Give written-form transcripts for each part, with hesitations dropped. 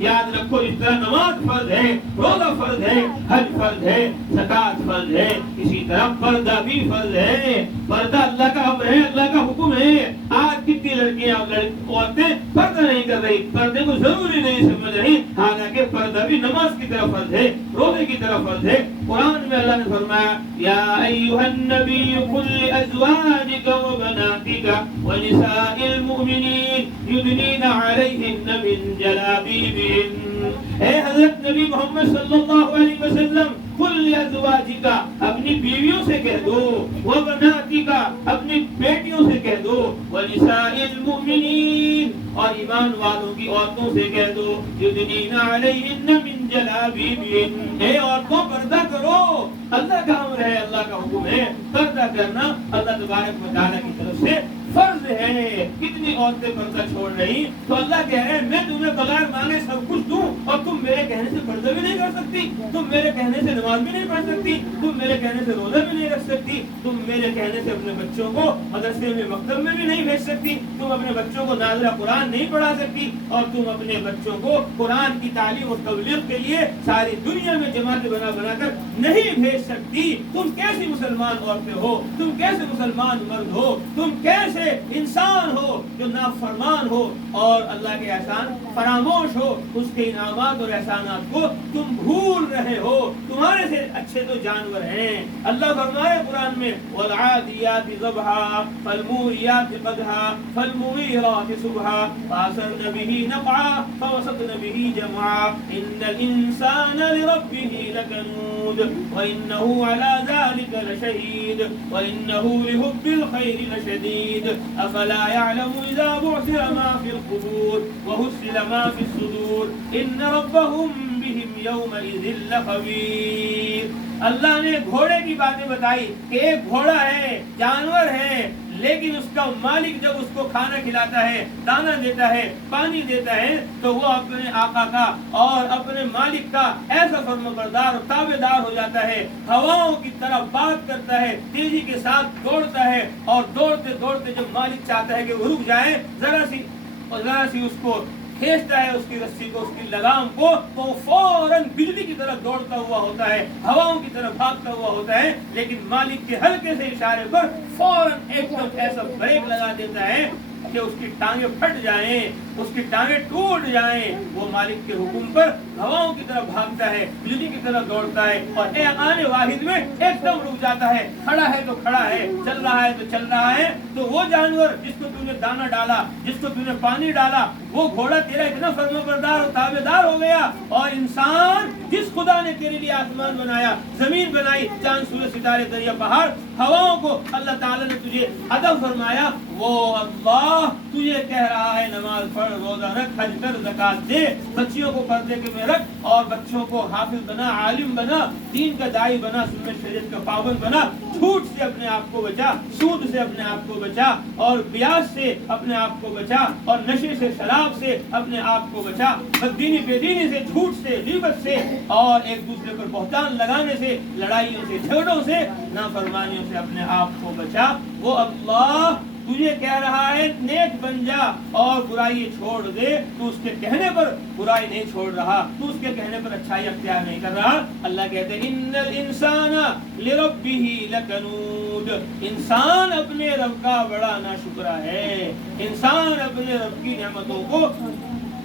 یاد رکھو اس طرح نماز فرض ہے، روزہ فرض ہے، حج فرض ہے، زکات فرض ہے، اسی طرح پردہ بھی فرض ہے۔ پردہ اللہ کا امر ہے، اللہ کا حکم ہے۔ آج کتنی لڑکیاں عورتیں پردہ نہیں کر رہی، پردے کو ضروری نہیں سمجھ رہی، حالانکہ پردہ بھی نماز کی طرف فرض ہے، روزے کی طرف فرض ہے۔ قرآن میں اللہ نے فرمایا یا ایھا النبی قل لازواجک وبناتک ونساء المؤمنین یدنین علیہن من جلابیبہن۔ اے حضرت نبی محمد صلی اللہ علیہ وسلم، قل لازواجک، اپنی بیویوں سے کہہ دو، وبناتک، اپنی بیٹیوں سے کہہ دو، ونساء المؤمنین، اور ایمان والوں کی عورتوں سے کہہ دو، یدنین علیہن من جلابیبہن، اے عورتوں پردہ کرو، اللہ کا امر ہے، اللہ کا حکم ہے، پردہ کرنا اللہ تبارک و تعالیٰ کی طرف سے فرض ہے۔ کتنی عورتیں پردہ چھوڑ رہی، تو اللہ کہہ رہے ہیں میں تمہیں بغیر مانگے سب کچھ دوں اور تم میرے کہنے سے پردہ بھی نہیں کر سکتی، تم میرے کہنے سے نماز بھی نہیں پڑھ سکتی، تم میرے کہنے سے روزہ بھی نہیں رکھ سکتی، تم میرے کہنے سے اپنے بچوں کو مدرسے میں مکتب میں بھی نہیں بھیج سکتی، تم اپنے بچوں کو نازلہ قرآن نہیں پڑھا سکتی، اور تم اپنے بچوں کو قرآن کی تعلیم و تبلیغ کے لیے ساری دنیا میں جماعتیں بنا بنا کر نہیں بھیج سکتی۔ تم کیسی مسلمان عورتیں ہو، تم کیسے مسلمان مرد ہو، تم کیسے انسان ہو جو نافرمان ہو اور اللہ کے احسان فراموش ہو، اس کے انعامات اور احسانات کو تم بھول رہے ہو۔ تمہارے سے اچھے تو جانور ہیں۔ اللہ فرمائے قرآن میں والعادیات ضبحا فالموریات قدحا فالمغیرات صبحا فاثرن به نقعا فوسطن به جمعا ان الانسان لربه لکنود وانه على ذلك لشهید وانه لحب الخير لشدید افلا يعلم اذا بعثر ما في القبور وحصل ما في الصدور ان ربهم بهم يومئذ لخبیر۔ اللہ نے گھوڑے کی باتیں بتائی کہ ایک گھوڑا ہے، جانور ہے، لیکن اس کا مالک جب اس کو کھانا کھلاتا ہے، دانا دیتا ہے، پانی دیتا ہے، تو وہ اپنے آقا کا اور اپنے مالک کا ایسا فرمانبردار اور تابعدار ہو جاتا ہے، ہواؤں کی طرح بات کرتا ہے، تیزی کے ساتھ دوڑتا ہے، اور دوڑتے دوڑتے جب مالک چاہتا ہے کہ وہ رک جائے، ذرا سی اس کو کھینچتا ہے، اس کی رسی کو، اس کی لگام کو، تو فوراً بجلی کی طرح دوڑتا ہوا ہوتا ہے، ہواؤں کی طرح بھاگتا ہوا ہوتا ہے، لیکن مالک کے ہلکے سے اشارے پر فوراً ایک دم ایسا بریک لگا دیتا ہے کہ اس کی ٹانگیں پھٹ جائیں، اس کی ٹانگیں ٹوٹ جائیں۔ وہ مالک کے حکم پر ہواؤں کی طرف بھاگتا ہے، بجلی کی طرح دوڑتا ہے، اور آنے واحد میں ایک دم رک جاتا ہے، کھڑا ہے تو کھڑا ہے، چل رہا ہے تو چل رہا ہے۔ تو وہ جانور جس کو تم نے دانا ڈالا، جس کو تم نے پانی ڈالا، وہ گھوڑا تیرا اتنا فرمانبردار اور تابعدار ہو گیا، اور انسان جس خدا نے تیرے لیے آسمان بنایا، زمین بنائی، چاند سورج ستارے دریا پہاڑ ہواؤں کو اللہ تعالیٰ نے تجھے عطا فرمایا، وہ اللہ تجھے کہہ رہا ہے نماز پڑھ، روزہ رکھ، حج کر، زکات دے، بچیوں کو پردے کے میں رکھ، اور بچوں کو حافظ بنا، عالم بنا، دین کا داعی بنا، سنت شریعت کا پابند بنا، جھوٹ سے اپنے آپ کو بچا، سود سے اپنے آپ کو بچا، اور بیاج سے اپنے آپ کو بچا، اور نشے سے، شراب سے اپنے آپ کو بچا، بددینی بے دینی سے، جھوٹ سے، غیبت سے، اور ایک دوسرے پر بہتان لگانے سے، لڑائیوں سے، جھگڑوں سے، نافرمانیوں سے اپنے آپ کو بچا۔ وہ اللہ تجھے کہہ رہا ہے نیک بن جا اور برائی چھوڑ دے، تو اس کے کہنے پر برائی نہیں چھوڑ رہا، تو اس کے کہنے پر اچھائی اختیار نہیں کر رہا۔ اللہ کہتے ہیں ان الانسان لربہ لکنود، انسان اپنے رب کا بڑا ناشکرا ہے، انسان اپنے رب کی نعمتوں کو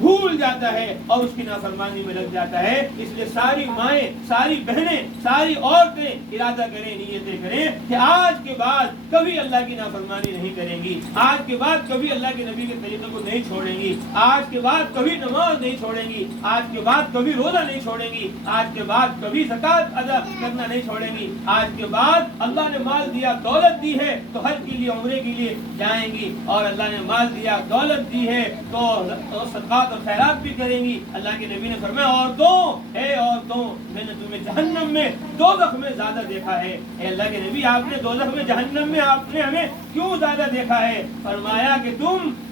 بھول جاتا ہے اور اس کی نافرمانی میں لگ جاتا ہے۔ اس لیے ساری مائیں، ساری بہنیں، ساری عورتیں ارادہ کریں، نیتیں کریں کہ آج کے بعد کبھی اللہ کی نافرمانی نہیں کریں گی، آج کے بعد کبھی اللہ کے نبی کے طریقے کو نہیں چھوڑیں گی، آج کے بعد کبھی نماز نہیں چھوڑیں گی، آج کے بعد کبھی روزہ نہیں چھوڑیں گی، آج کے بعد کبھی زکات ادا کرنا نہیں چھوڑیں گی، آج کے بعد اللہ نے مال دیا، دولت دی ہے تو حج کے لیے، عمرے کے لیے جائیں گی، اور اللہ نے مال دیا، دولت دی ہے تو صدقات اور خیرات بھی کریں گی۔ اللہ کے نبی نے فرمایا عورتوں میں نے تمہیں جہنم میں، دوزخ میں زیادہ دیکھا ہے۔ اے اللہ کے نبی، آپ نے دوزخ میں، جہنم میں آپ نے ہمیں کیوں زیادہ دیکھا ہے؟ فرمایا کہ تم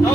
9